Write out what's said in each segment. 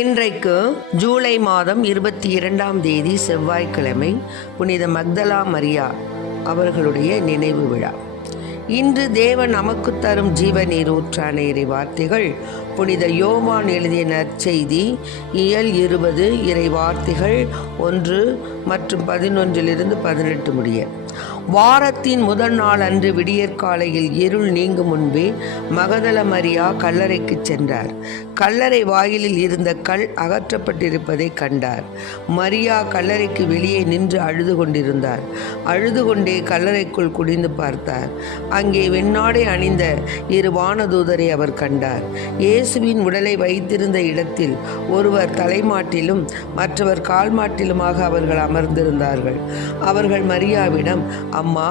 இன்றைக்கு ஜூலை மாதம் 22ஆம் தேதி செவ்வாய்க்கிழமை புனித மக்தலா மரியா அவர்களுடைய நினைவு விழா. இன்று தேவன் நமக்கு தரும் ஜீவ நீரூற்றான இறை வார்த்தைகள் புனித யோவான் எழுதிய நற்செய்தி இயல் 20 இறை வார்த்தைகள் 1 மற்றும் 11 18 முடிய. வாரத்தின் முதல் நாள் அன்று விடியற்காலையில் இருள் நீங்கும் முன்பே மகதல மரியா கல்லறைக்கு சென்றார். கல்லறை வாயிலில் இருந்த கல் அகற்றப்பட்டிருப்பதை கண்டார். மரியா கல்லறைக்கு வெளியே நின்று அழுது கொண்டிருந்தார். அழுது கொண்டே கல்லறைக்குள் குனிந்து பார்த்தார். அங்கே வெண்ணாடை அணிந்த 2 வானதூதரை அவர் கண்டார். இயேசுவின் உடலை வைத்திருந்த இடத்தில் ஒருவர் தலைமாட்டிலும் மற்றவர் கால்மாட்டிலுமாக அவர்கள் அமர்ந்திருந்தார்கள். அவர்கள் மரியாவிடம், அம்மா,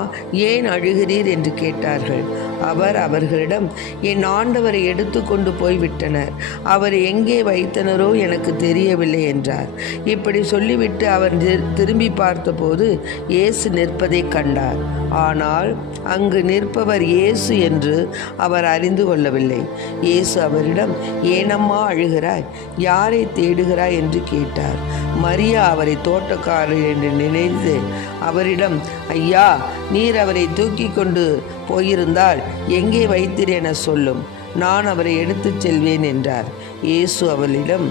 ஏன் அழுகிறீர் என்று கேட்டார்கள். அவர் அவர்களிடம், என் ஆண்டவரை எடுத்து கொண்டு போய்விட்டனர், அவரை எங்கே வைத்தனரோ எனக்கு தெரியவில்லை என்றார். இப்படி சொல்லிவிட்டு அவர் திரும்பி பார்த்தபோது இயேசு நிற்பதை கண்டார். ஆனால் அங்கு நிற்பவர் இயேசு என்று அவர் அறிந்து கொள்ளவில்லை. இயேசு அவரிடம், ஏனம்மா அழுகிறாய், யாரை தேடுகிறாய் என்று கேட்டார். மரியா அவரை தோட்டக்காரர் என்று நினைத்து அவரிடம், ஐயா, நீர் அவரை தூக்கி கொண்டு போயிருந்தால் எங்கே வைத்தீர் என சொல்லும், நான் அவரை எடுத்துச் செல்வேன் என்றார். இயேசு அவளிடம்,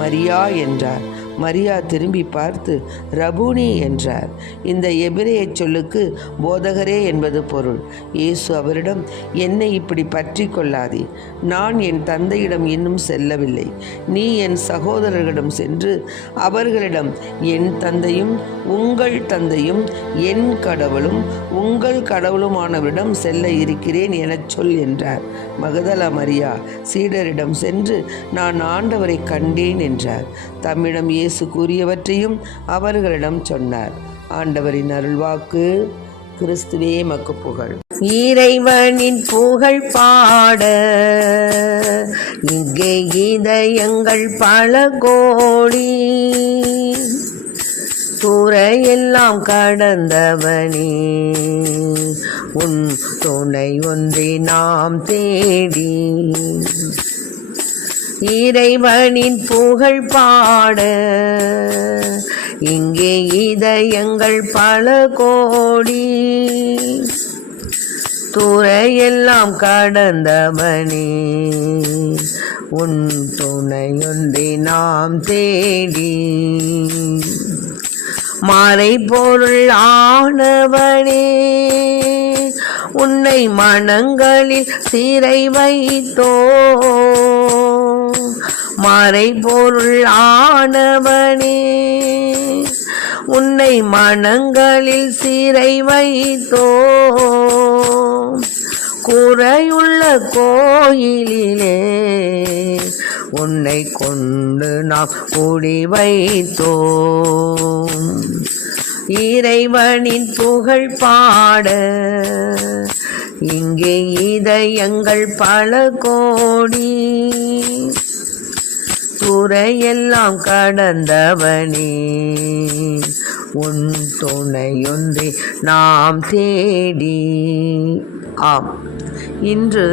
மரியா என்றார். மரியா திரும்பி பார்த்து ரபூனி என்றார். இந்த எபிரேய சொல்லுக்கு போதகரே என்பது பொருள். இயேசு அவரிடம், என்னை இப்படி பற்றி கொள்ளாதே, நான் என் தந்தையிடம் இன்னும் செல்லவில்லை. நீ என் சகோதரர்களிடம் சென்று அவர்களிடம், என் தந்தையும் உங்கள் தந்தையும் என் கடவுளும் உங்கள் கடவுளுமானவரிடம் செல்ல இருக்கிறேன் எனச் சொல் என்றார். மகதலா மரியா சீடரிடம் சென்று, நான் ஆண்டவரை கண்டேன் என்றார். தம்மிடம் இயேசு கூறியவற்றையும் அவர்களிடம் சொன்னார். ஆண்டவரின் அருள்வாக்கு. கிறிஸ்துவே மக்கு புகழ். இறைவனின் புகழ் பாட இங்கே இதயங்கள் பல கோடி, துறையெல்லாம் கடந்தவனே, உன் துணை ஒன்றை நாம் தேடி. இறைவனின் புகழ் பாட இங்கே இதயங்கள் பல கோடி, துறையெல்லாம் கடந்தவனே, உன் துணையொன்றை நாம் தேடி. மறைபொருள் ஆனவனே, உன்னை மனங்களில் சிறை வைத்தோ. மறைபொருள் ஆனவனே, உன்னை மனங்களில் சிறை வைத்தோ. குறையுள்ள கோயிலிலே உன்னை கொண்டு நாம் கூடி வைத்தோம். இறைவனின் புகழ் பாட இங்கே இதயங்கள் பல கோடி, துறையெல்லாம் கடந்தவனே, உன் துணையொன்றை நாம் தேடி. ஆம், இன்று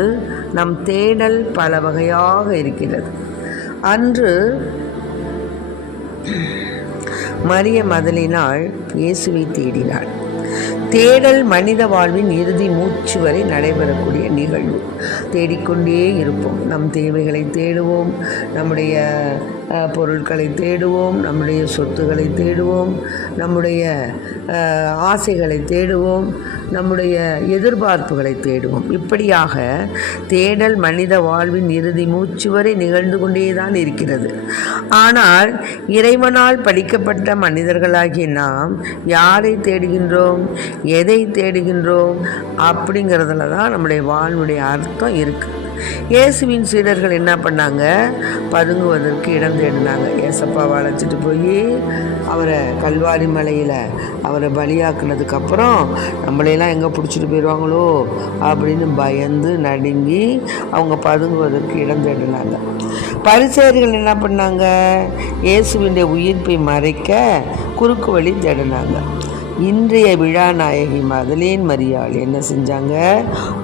நம் தேடல் பல வகையாக இருக்கிறது. அன்று மரிய மதலினாள் இயேசுவை தேடினாள். தேடல் மனித வாழ்வின் இறுதி மூச்சு வரை நடைபெறக்கூடிய நிகழ்வு. தேடிக்கொண்டே இருப்போம். நம் தேவைகளை தேடுவோம், நம்முடைய பொருட்களை தேடுவோம், நம்முடைய சொத்துக்களை தேடுவோம், நம்முடைய ஆசைகளை தேடுவோம், நம்முடைய எதிர்பார்ப்புகளை தேடுவோம். இப்படியாக தேடல் மனித வாழ்வின் இறுதி மூச்சு வரை நிகழ்ந்து கொண்டேதான் இருக்கிறது. ஆனால் இறைவனால் படிக்கப்பட்ட மனிதர்களாகிய நாம் யாரை தேடுகின்றோம், எதை தேடுகின்றோம் அப்படிங்கிறதுல தான் நம்முடைய வாழ்வுடைய அர்த்தம் இருக்குது. இயேசுவின் சீடர்கள் என்ன பண்ணாங்க, பதுங்குவதற்கு இடம் தேடினாங்க. ஏசப்பாவை அழைச்சிட்டு போய் அவரை கல்வாரி மலையில் அவரை பலியாக்குனதுக்கப்புறம் நம்மளையெல்லாம் எங்கே பிடிச்சிட்டு போயிடுவாங்களோ அப்படின்னு பயந்து நடுங்கி அவங்க பதுங்குவதற்கு இடம் தேடினாங்க. பரிசேயர்கள் என்ன பண்ணாங்க, இயேசுவினுடைய உயிர்ப்பை மறைக்க குறுக்கு வழி தேடினாங்க. இன்றைய விழா நாயகி மதலேன் மரியாள் என்ன செஞ்சாங்க,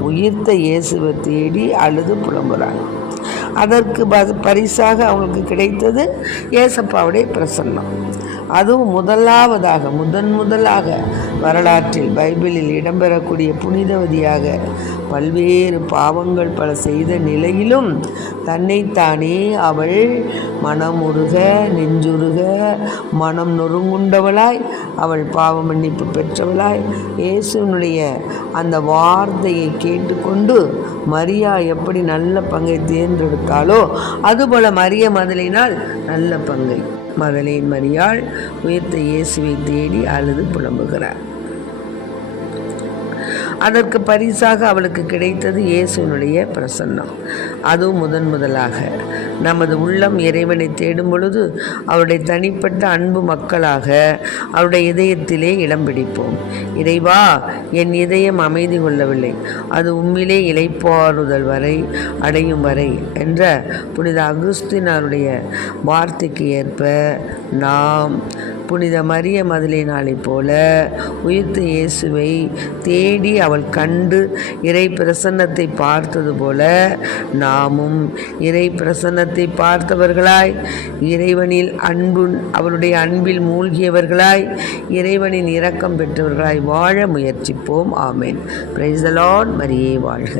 உயிர்த்த இயேசுவை தேடி அழுது புலம்புறாங்க. அதற்கு பரிசாக அவங்களுக்கு கிடைத்தது ஏசப்பாவுடைய பிரசன்னம். அதுவும் முதலாக வரலாற்றில் பைபிளில் இடம்பெறக்கூடிய புனிதவதியாக பல்வேறு பாவங்கள் பல செய்த நிலையிலும் தன்னைத்தானே அவள் மனமுருக நெஞ்சுருக மனம் நொறுங்குண்டவளாய் அவள் பாவ மன்னிப்பு பெற்றவளாய் இயேசுனுடைய அந்த வார்த்தையை கேட்டுக்கொண்டு மரியா எப்படி நல்ல பங்கை தேர்ந்தெடுத்தாலோ அதுபோல மரிய மதலினால் நல்ல பங்கை மதலேன் மரியாள் உயர்த்த இயேசுவை தேடி அழுது புலம்புகிறார். அதற்கு பரிசாக அவளுக்கு கிடைத்தது இயேசுனுடைய பிரசன்னம். அதுவும் முதலாக நமது உள்ளம் இறைவனை தேடும் பொழுது அவருடைய தனிப்பட்ட அன்பு மக்களாக அவருடைய இதயத்திலே இடம் பிடிப்போம். இறைவா, என் இதயம் அமைதி கொள்ளவில்லை, அது உம்மிலே இளைப்பாறுதல் வரை அடையும் வரை என்ற புனித அகுஸ்தினாருடைய வார்த்தைக்கு ஏற்ப நாம் புனித மரிய மதலேனாளை போல உயிர்த்த இயேசுவை தேடி அவள் கண்டு இறை பிரசன்னத்தை பார்த்தது போல நாமும் இறை பிரசன்னத்தை பார்த்தவர்களாய் இறைவனில் அவருடைய அன்பில் மூழ்கியவர்களாய் இறைவனின் இரக்கம் பெற்றவர்களாய் வாழ முயற்சிப்போம். ஆமென். Praise the lord. மரியே வாழ்க.